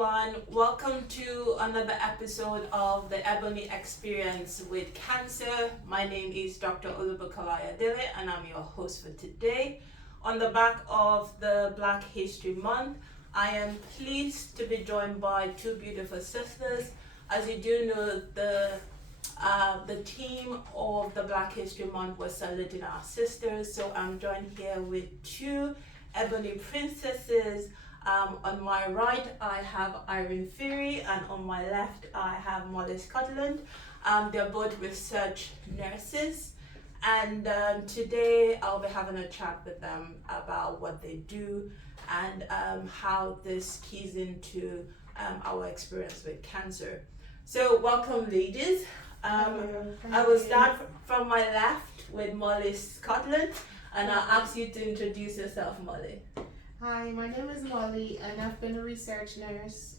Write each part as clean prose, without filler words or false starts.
everyone. Welcome to another episode of the Ebony Experience with Cancer. My name is Dr. Olubukalaya Dele and I'm your host for today. On the back of the Black History Month, I am pleased to be joined by two beautiful sisters. As you do know, the theme of the Black History Month was saluting our sisters. So I'm joined here with two ebony princesses. On my right, I have Irene Fury, and on my left, I have Molly Scotland. They're both research nurses, and today I'll be having a chat with them about what they do and how this keys into our experience with cancer. So welcome, ladies. I will start from my left with Molly Scotland, and I'll ask you to introduce yourself, Molly. Hi, my name is Molly and I've been a research nurse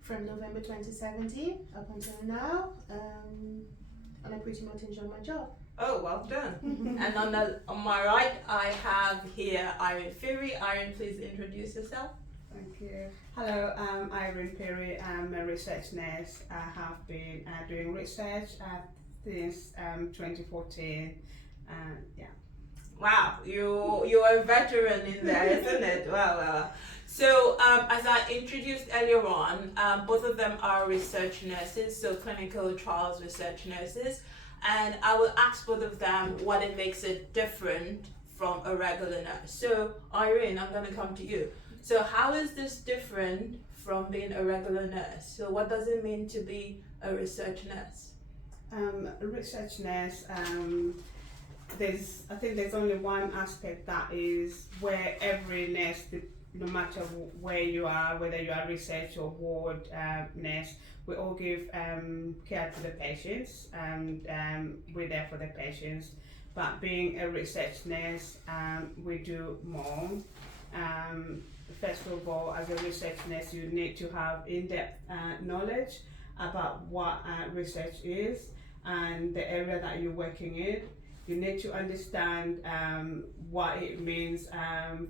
from November 2017 up until now, and I pretty much enjoy my job. Oh, well done. And on my right, I have here Irene Fury. Irene, please introduce yourself. Thank you. Hello, I'm Irene Perry. I'm a research nurse. I have been doing research since 2014. Yeah. Wow, you're a veteran in there, isn't it? Wow. So as I introduced earlier on, both of them are research nurses, so clinical trials research nurses. And I will ask both of them what it makes it different from a regular nurse. So Irene, I'm going to come to you. So how is this different from being a regular nurse? So what does it mean to be a research nurse? A research nurse, I think there's only one aspect that is where every nurse, no matter where you are, whether you are research or ward nurse, we all give care to the patients, and we're there for the patients. But being a research nurse, we do more. First of all, as a research nurse, you need to have in-depth knowledge about what research is and the area that you're working in. You need to understand what it means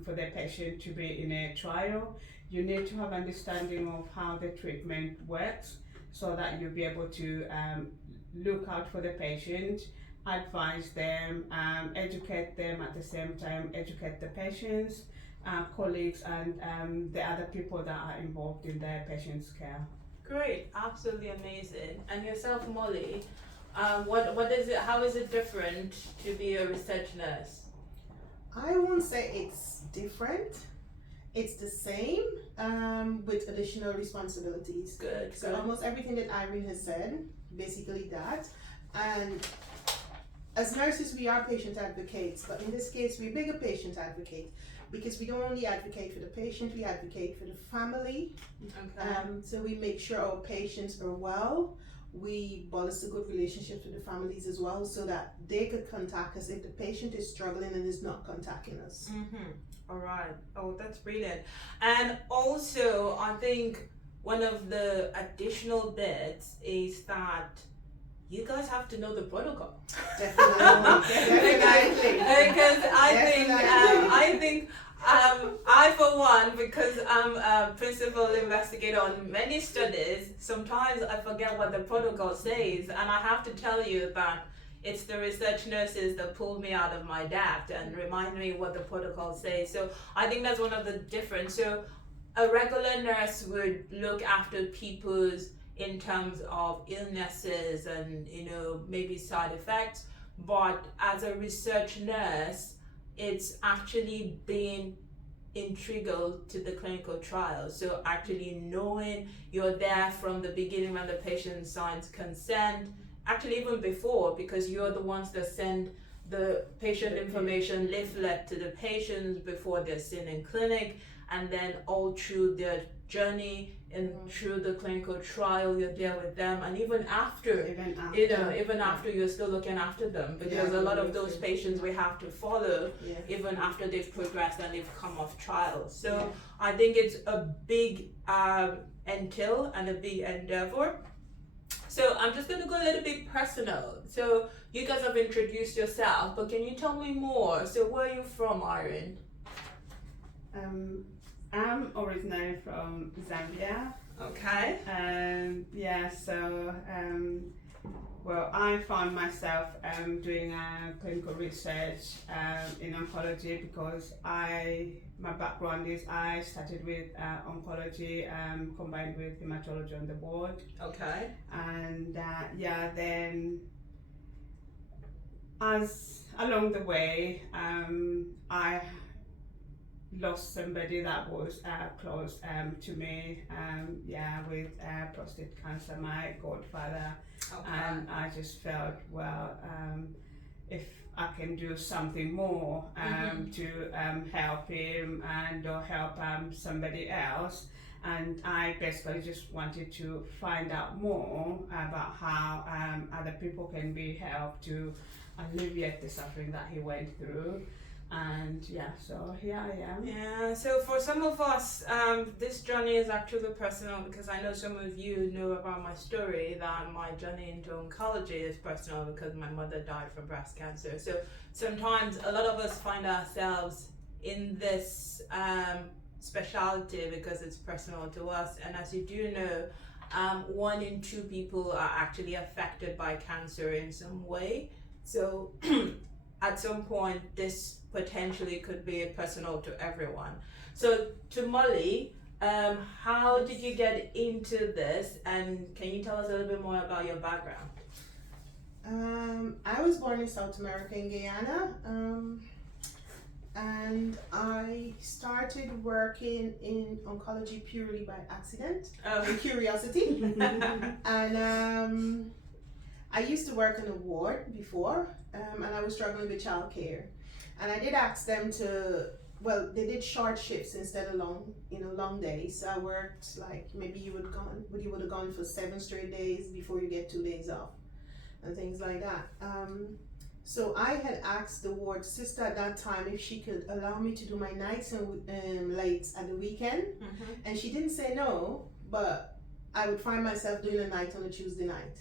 for the patient to be in a trial. You need to have understanding of how the treatment works so that you'll be able to look out for the patient, advise them, educate them at the same time, educate the patients, colleagues, and the other people that are involved in their patient's care. Great, absolutely amazing. And yourself, Molly, what is it? How is it different to be a research nurse? I won't say it's different. It's the same with additional responsibilities. Good. So almost everything that Irene has said, basically that. And as nurses, we are patient advocates, but in this case, we're bigger patient advocate because we don't only advocate for the patient, we advocate for the family. Okay. So we make sure our patients are well. We bolster good relationships with the families as well so that they could contact us if the patient is struggling and is not contacting us. All right. Oh, that's brilliant. And also, I think one of the additional bits is that you guys have to know the protocol. Definitely. Because I think I for one, because I'm a principal investigator on many studies, sometimes I forget what the protocol says, and I have to tell you that it's the research nurses that pull me out of my depth and remind me what the protocol says. So I think that's one of the difference. So a regular nurse would look after people's in terms of illnesses and maybe side effects, but as a research nurse, it's actually being integral to the clinical trial. So actually knowing you're there from the beginning when the patient signs consent, actually even before, because you're the ones that send the patient information leaflet to the patients before they're seen in clinic, and then all through their journey and through the clinical trial, you're there with them, and even after you're still looking after them, because a lot of those patients we have to follow even after they've progressed and they've come off trial. So I think it's a big entail and a big endeavor. So I'm just going to go a little bit personal. So you guys have introduced yourself, but can you tell me more? So where are you from, Irene? I'm originally from Zambia. Okay. Well, I found myself doing clinical research in oncology because my background is I started with oncology combined with hematology on the ward. Okay. And then as along the way, I lost somebody that was close to me, with prostate cancer, my godfather. Okay. And I just felt, well, if I can do something more to help him and or help somebody else. And I basically just wanted to find out more about how other people can be helped to alleviate the suffering that he went through. And so here I am. Yeah, so for some of us, this journey is actually personal because I know some of you know about my story that my journey into oncology is personal because my mother died from breast cancer. So sometimes a lot of us find ourselves in this specialty because it's personal to us. And as you do know, 1 in 2 people are actually affected by cancer in some way. So at some point, this potentially could be personal to everyone. So to Molly, how did you get into this, and can you tell us a little bit more about your background? I was born in South America in Guyana, and I started working in oncology purely by accident and curiosity. And I used to work in a ward before, and I was struggling with childcare. And I did ask them they did short shifts instead of long days. So I worked like maybe you would have gone for 7 straight days before you get 2 days off and things like that. So I had asked the ward sister at that time if she could allow me to do my nights and late at the weekend. Mm-hmm. And she didn't say no, but I would find myself doing a night on a Tuesday night.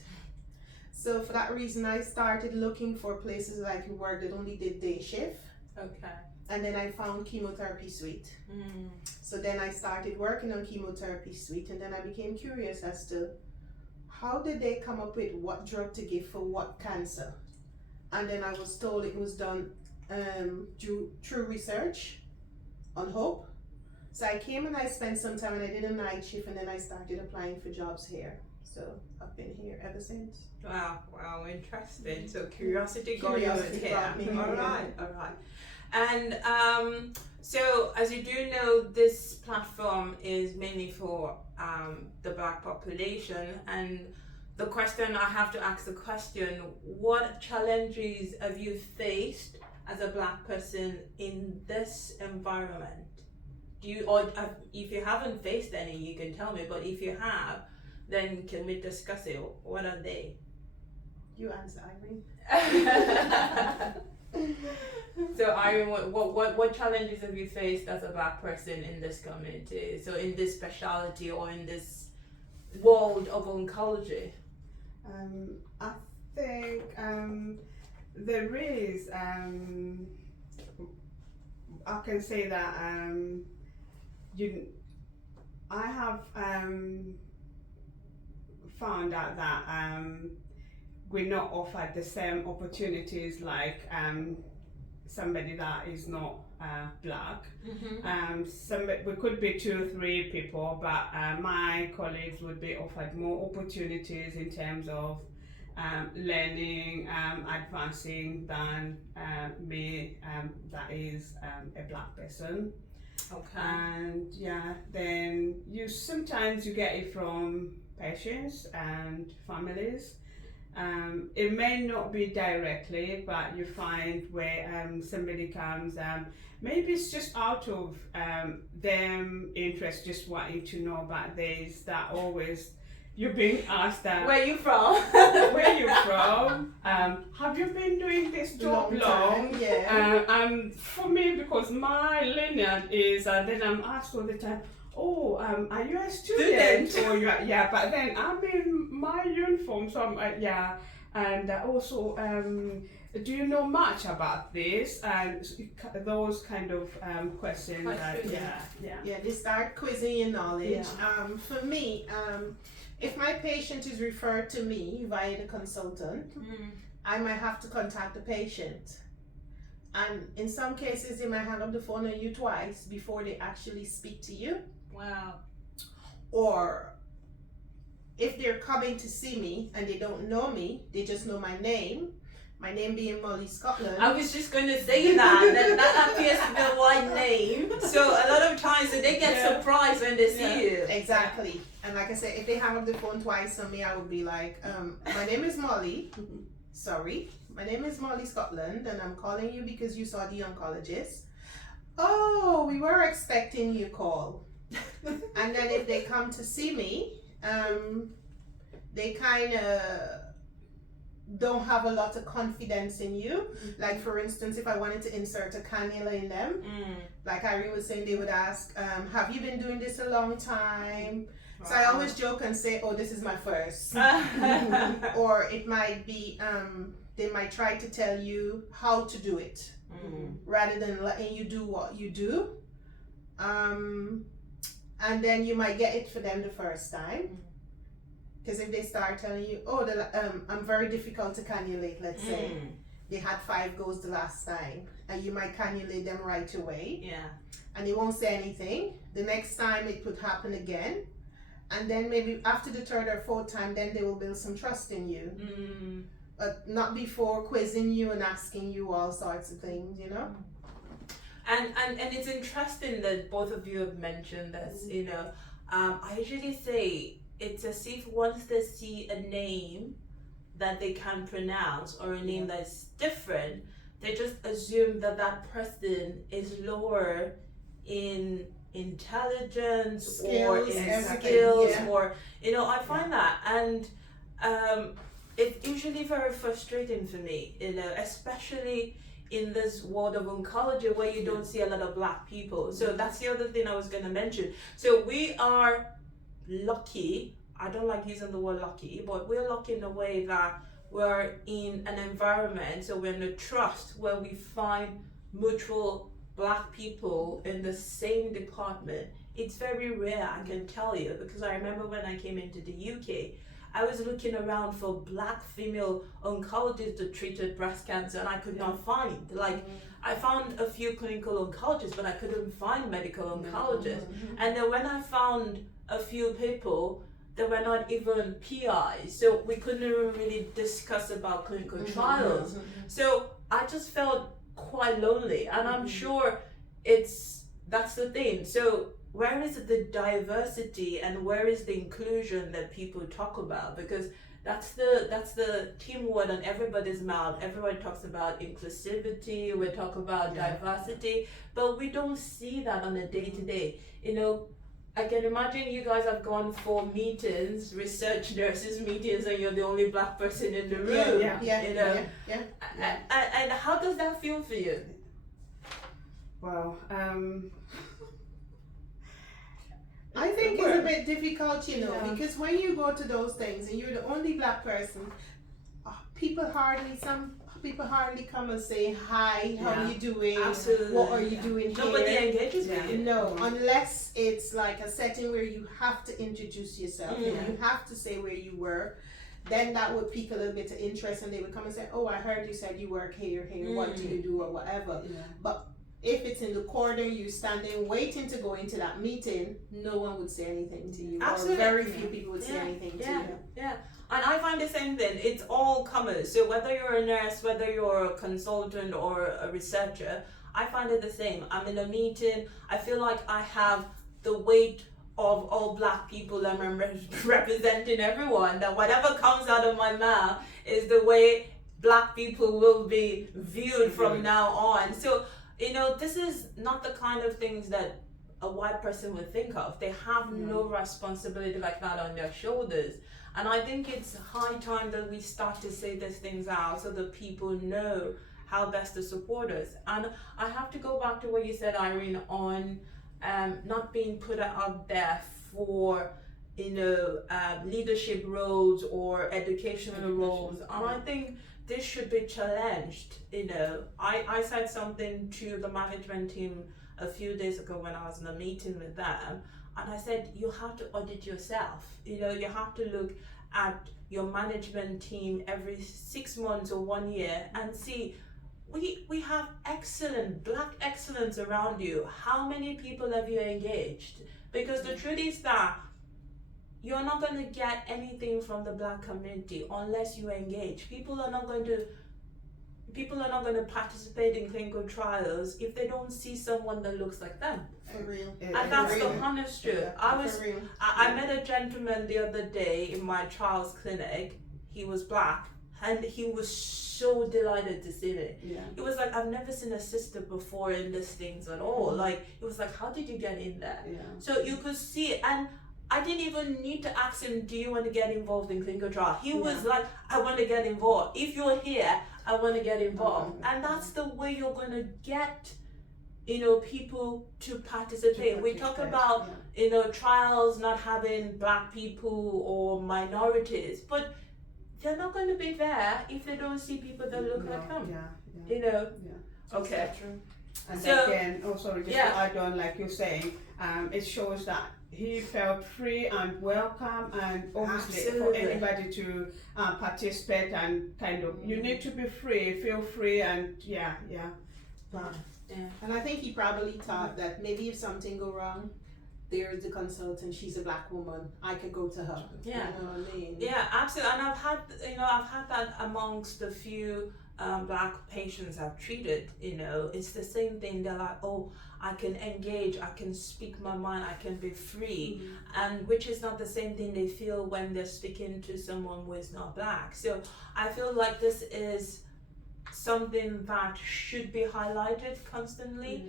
So for that reason, I started looking for places that I could work that only did day shift. Okay. And then I found chemotherapy suite. Mm. So then I started working on chemotherapy suite, and then I became curious as to how did they come up with what drug to give for what cancer. And then I was told it was done through research on hope. So I came and I spent some time and I did a night shift, and then I started applying for jobs here. So I've been here ever since. Wow, interesting. So curiosity got you here. All right. And so as you do know, this platform is mainly for the Black population, and the question I have to ask what challenges have you faced as a Black person in this environment? If you haven't faced any, you can tell me, but if you have, then can we discuss it? What are they? You answer, Irene. So Irene, what challenges have you faced as a Black person in this community? So in this specialty or in this world of oncology? I think there is. I can say that I have found out that we're not offered the same opportunities like somebody that is not Black. Mm-hmm. We could be 2 or 3 people, but my colleagues would be offered more opportunities in terms of learning, advancing than me, that is a Black person. Okay. And then sometimes you get it from patients and families. It may not be directly, but you find where somebody comes, maybe it's just out of them interest, just wanting to know about this, that always you're being asked that. Where you from? Where you from? Have you been doing this job long? Yeah. For me, because my lineage is, then I'm asked all the time, are you a student? Or you are, but then I'm in my uniform, so I'm, and also Do you know much about this and those kind of questions? Yeah, they start quizzing your knowledge. Yeah. For me, if my patient is referred to me via the consultant, I might have to contact the patient. And in some cases, they might hang up the phone on you twice before they actually speak to you. Wow. Or if they're coming to see me and they don't know me, they just know my name being Molly Scotland. I was just going to say that appears to be a wide name. So a lot of times they get surprised when they see you. Exactly. And like I said, if they hang up the phone twice on me, I would be like, my name is Molly. Sorry. My name is Molly Scotland and I'm calling you because you saw the oncologist. Oh, we were expecting your call. And then if they come to see me, they kind of don't have a lot of confidence in you. Like for instance, if I wanted to insert a cannula in them, like Irene was saying, they would ask, have you been doing this a long time? Wow. So I always joke and say, oh, this is my first. Or it might be, they might try to tell you how to do it rather than letting you do what you do. And then you might get it for them the first time. Because if they start telling you, oh, I'm very difficult to cannulate, let's say. They had 5 goes the last time. And you might cannulate them right away. Yeah. And they won't say anything. The next time it could happen again. And then maybe after the 3rd or 4th time, then they will build some trust in you. But not before quizzing you and asking you all sorts of things, you know? And it's interesting that both of you have mentioned this, you know. I usually say it's as if once they see a name that they can pronounce or a name that's different, they just assume that that person is lower in intelligence or in skills or, you know, I find that. And it's usually very frustrating for me, you know, especially in this world of oncology where you don't see a lot of Black people. So that's the other thing I was going to mention. So we are lucky, I don't like using the word lucky, but we're lucky in a way that we're in an environment, so we're in a trust where we find mutual Black people in the same department. It's very rare, I can tell you, because I remember when I came into the UK, I was looking around for Black female oncologists that treated breast cancer and I could not find. Like, I found a few clinical oncologists, but I couldn't find medical oncologists. And then when I found a few people, they were not even PIs, so we couldn't even really discuss about clinical trials. So I just felt quite lonely, and I'm sure that's the thing. So where is the diversity and where is the inclusion that people talk about? Because that's the team word on everybody's mouth. Everybody talks about inclusivity, we talk about diversity, but we don't see that on a day-to-day. You know, I can imagine you guys have gone for meetings, research nurses meetings, and you're the only Black person in the room. You know? And how does that feel for you? Well, I think it's a bit difficult, you know, because when you go to those things and you're the only Black person, people hardly come and say hi, how are you doing? Absolutely. What are you doing here? Nobody engages with you. No, unless it's like a setting where you have to introduce yourself and you have to say where you work, then that would pique a little bit of interest and they would come and say, oh, I heard you said you work here, what do you do or whatever. But if it's in the corner, you're standing waiting to go into that meeting, no one would say anything to you. Absolutely. Or very few people would say anything to you. Yeah. And I find the same thing. It's all comers. So whether you're a nurse, whether you're a consultant or a researcher, I find it the same. I'm in a meeting. I feel like I have the weight of all Black people and I'm representing everyone. That whatever comes out of my mouth is the way Black people will be viewed from now on. So, you know, this is not the kind of things that a white person would think of. They have no responsibility like that on their shoulders. And I think it's high time that we start to say these things out so that people know how best to support us. And I have to go back to what you said, Irene, on not being put out there for, you know, leadership roles or educational roles. And I think this should be challenged. I said something to the management team a few days ago when I was in a meeting with them, and I said, you have to audit yourself. You have to look at your management team every 6 months or 1 year and see, we have Black excellence around you. How many people have you engaged? Because the truth is that you're not going to get anything from the Black community unless you engage. People are not going to participate in clinical trials if they don't see someone that looks like them. For real. And that's the honest truth. For real. I met a gentleman the other day in my child's clinic. He was Black, and he was so delighted to see me. Yeah. It was like, I've never seen a sister before in these things at all. Like, it was like, how did you get in there? Yeah. So you could see, and I didn't even need to ask him, do you want to get involved in clinical trial? He was like, I want to get involved. If you're here, I want to get involved. And that's the way you're going to get, people to participate. We talk about, trials not having Black people or minorities, but they're not going to be there if they don't see people that look like them. Okay. And So- again, just to add on, like you're saying, it shows that he felt free and welcome, and obviously for Absolutely. anybody to participate and kind of, you need to be free, feel free, and And I think he probably thought that maybe if something go wrong, there's the consultant, she's a Black woman, I could go to her. Yeah. You know what I mean? Yeah, absolutely. And I've had that amongst the few Black patients I've treated. It's the same thing. They're like, oh, I can engage, I can speak my mind, I can be free, and which is not the same thing they feel when they're speaking to someone who is not Black. So I feel like this is something that should be highlighted constantly.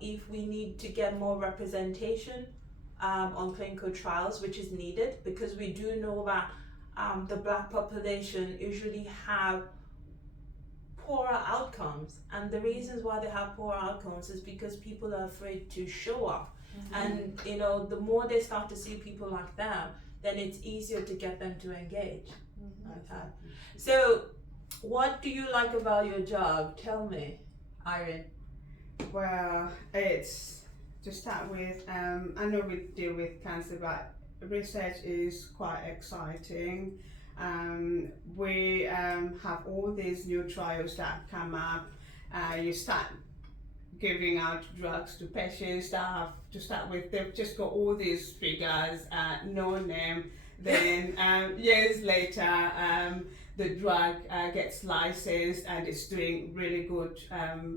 If we need to get more representation on clinical trials, which is needed, because we do know that the Black population usually have poorer outcomes, and the reasons why they have poor outcomes is because people are afraid to show up. And the more they start to see people like them, then it's easier to get them to engage. Okay. So what do you like about your job? Tell me, Irene. Well, it's to start with, I know we deal with cancer, but research is quite exciting. We have all these new trials that come up. You start giving out drugs to patients that have, to start with, they've just got all these figures, no name. Then years later, the drug gets licensed and it's doing really good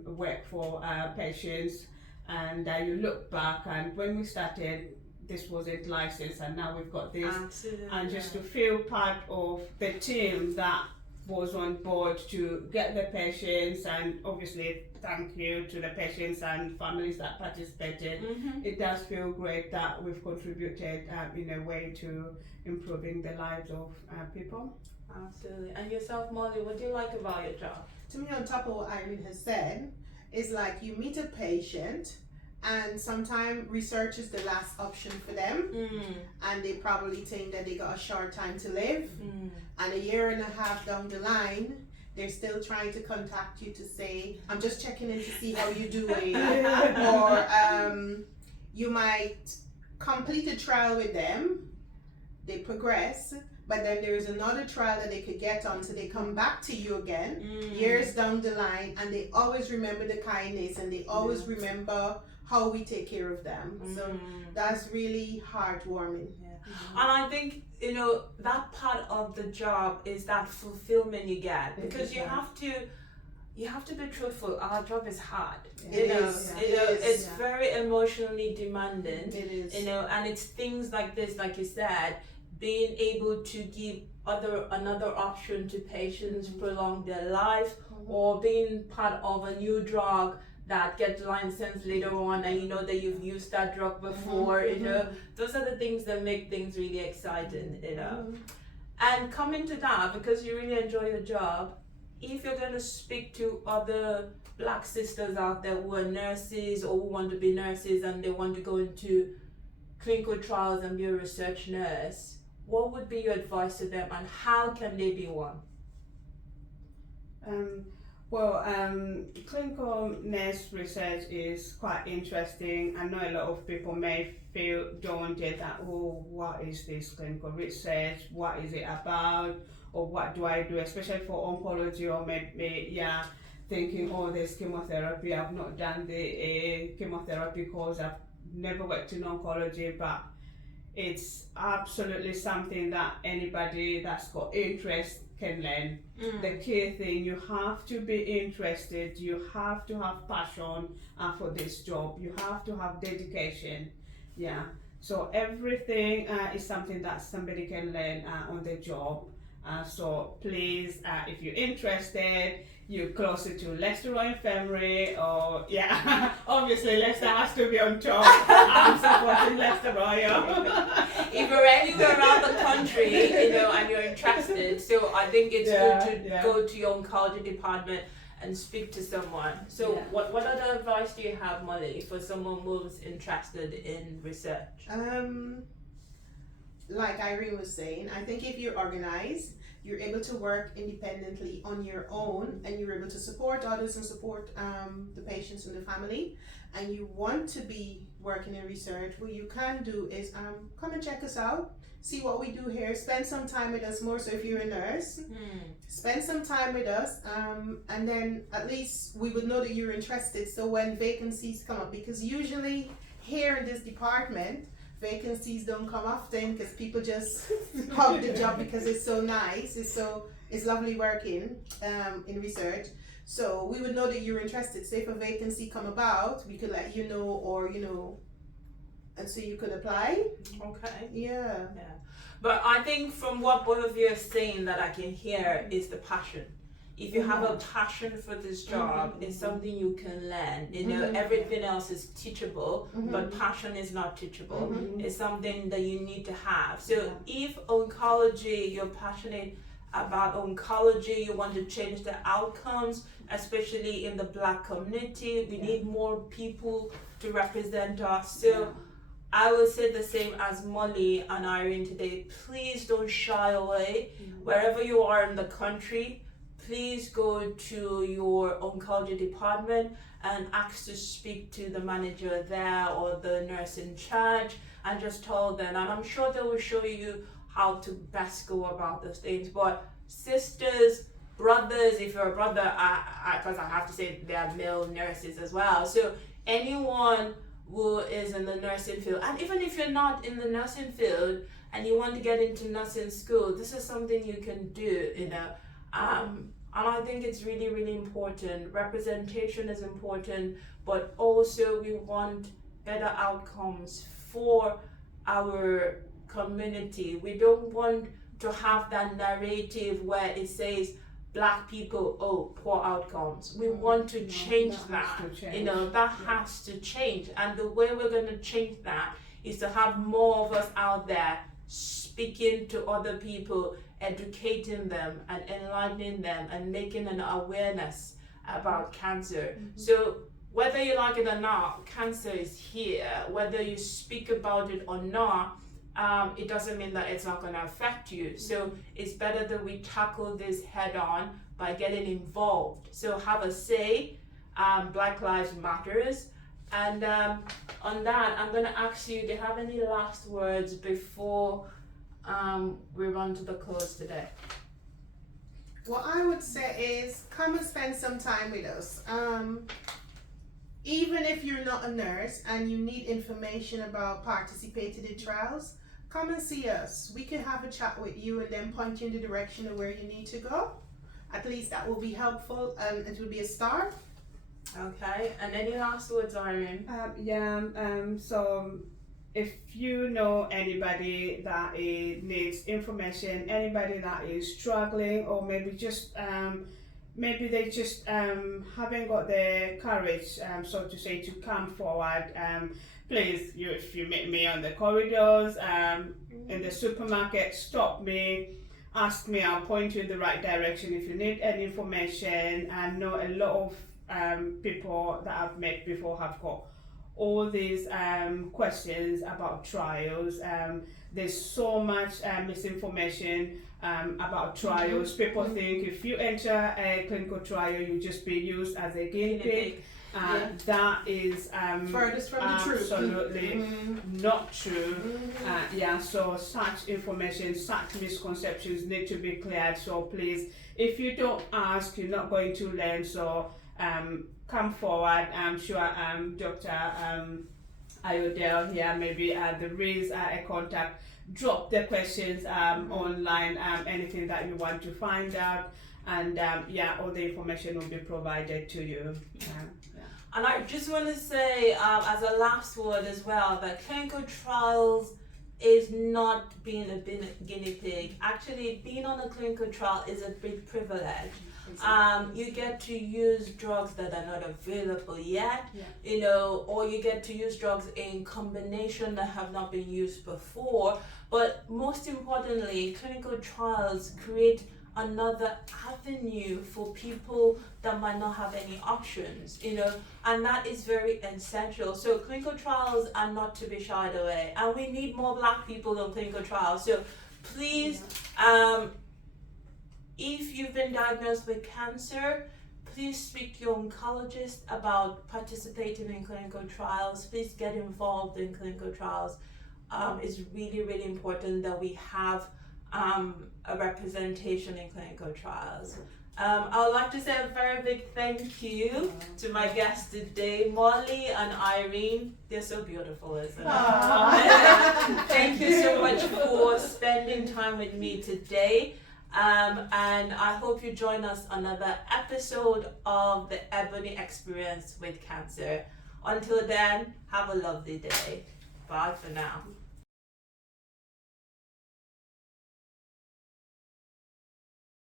work for patients. And you look back, and when we started, this wasn't licensed, and now we've got this. Absolutely. And just to feel part of the team that was on board to get the patients, and obviously thank you to the patients and families that participated. It does feel great that we've contributed in a way to improving the lives of people. Absolutely. And yourself, Molly, what do you like about your job? To me, on top of what Irene has said, is like you meet a patient, and sometimes research is the last option for them, and they probably think that they got a short time to live, and a year and a half down the line, they're still trying to contact you to say, I'm just checking in to see how you're doing, or you might complete a trial with them, they progress, but then there's another trial that they could get on, so they come back to you again years down the line, and they always remember the kindness, and they always remember how we take care of them. So that's really heartwarming. And I think that part of the job is that fulfillment you get, because you have to be truthful. Our job is hard. It's very emotionally demanding. It is. And it's things like this, like you said, being able to give another option to patients, prolong their life, or being part of a new drug that gets licensed later on, and you know that you've used that drug before. Those are the things that make things really exciting. And coming to that, because you really enjoy your job, if you're going to speak to other Black sisters out there who are nurses or who want to be nurses and they want to go into clinical trials and be a research nurse, what would be your advice to them, and how can they be one? Clinical nurse research is quite interesting. I know a lot of people may feel daunted that, oh, what is this clinical research? What is it about? Or what do I do? Especially for oncology, or maybe, thinking, oh, there's chemotherapy. I've not done the chemotherapy course. I've never worked in oncology, but it's absolutely something that anybody that's got interest can learn. The key thing, you have to be interested, you have to have passion for this job, you have to have dedication. So everything is something that somebody can learn on the job. So please, if you're interested, you're closer to Leicester Royal Infirmary, or obviously Leicester has to be on top. I'm supporting Leicester Royal. If you're anywhere around the country, and you're interested, so I think it's good to go to your oncology department and speak to someone. So what other advice do you have, Molly, for someone who's interested in research? Like Irene was saying, I think if you're organized, you're able to work independently on your own, and you're able to support others and support the patients and the family, and you want to be working in research, what you can do is come and check us out, see what we do here, spend some time with us more. So if you're a nurse, spend some time with us, and then at least we would know that you're interested. So when vacancies come up, because usually here in this department, vacancies don't come often because people just hug the job because it's so nice, it's lovely working in research. So we would know that you're interested. So if a vacancy come about, we could let you know, or and so you could apply. Okay. Yeah. But I think from what both of you are saying, that I can hear is the passion. If you have a passion for this job, it's something you can learn. Everything else is teachable, but passion is not teachable. It's something that you need to have. So if oncology, you're passionate about oncology, you want to change the outcomes, especially in the Black community, we need more people to represent us. So I will say the same as Molly and Irene today. Please don't shy away. Wherever you are in the country, please go to your oncology department and ask to speak to the manager there or the nurse in charge, and just tell them, and I'm sure they will show you how to best go about those things. But sisters, brothers, if you're a brother, because I have to say there are male nurses as well. So anyone who is in the nursing field, and even if you're not in the nursing field and you want to get into nursing school, this is something you can do, and I think it's really, really important. Representation is important, but also we want better outcomes for our community. We don't want to have that narrative where it says Black people, poor outcomes. We want to change that. That has to change. And the way we're going to change that is to have more of us out there speaking to other people, educating them and enlightening them and making an awareness about cancer. So whether you like it or not, cancer is here. Whether you speak about it or not, it doesn't mean that it's not going to affect you. So it's better that we tackle this head on by getting involved. So have a say. Black Lives Matters. And on that, I'm going to ask you, do you have any last words before we run to the close today? What I would say is come and spend some time with us. Even if you're not a nurse and you need information about participating in trials, come and see us. We can have a chat with you and then point you in the direction of where you need to go. At least that will be helpful, and it will be a start. Okay, and any last words, Irene? So if you know anybody that needs information, anybody that is struggling, or maybe just maybe they just haven't got the courage, so to say, to come forward, please, if you meet me on the corridors, in the supermarket, stop me, ask me, I'll point you in the right direction. If you need any information, I know a lot of people that I've met before have got all these questions about trials. There's so much misinformation about trials. People think if you enter a clinical trial, you just be used as a guinea pig. That is furthest from the truth. Absolutely not true. So such information, such misconceptions need to be cleared. So please, if you don't ask, you're not going to learn. So come forward. I'm sure Dr. Ayodele here, maybe there is a contact. Drop the questions online, anything that you want to find out, and all the information will be provided to you. And I just want to say, as a last word as well, that clinical trials is not being a guinea pig. Actually, being on a clinical trial is a big privilege. You get to use drugs that are not available yet, or you get to use drugs in combination that have not been used before. But most importantly, clinical trials create another avenue for people that might not have any options, and that is very essential. So clinical trials are not to be shied away, and we need more Black people on clinical trials. So please, if you've been diagnosed with cancer, please speak to your oncologist about participating in clinical trials. Please get involved in clinical trials. It's really, really important that we have a representation in clinical trials. I would like to say a very big thank you to my guests today, Molly and Irene. They're so beautiful, isn't it? Thank you so much for spending time with me today. And I hope you join us on another episode of the Ebony Experience with Cancer. Until then, have a lovely day. Bye for now.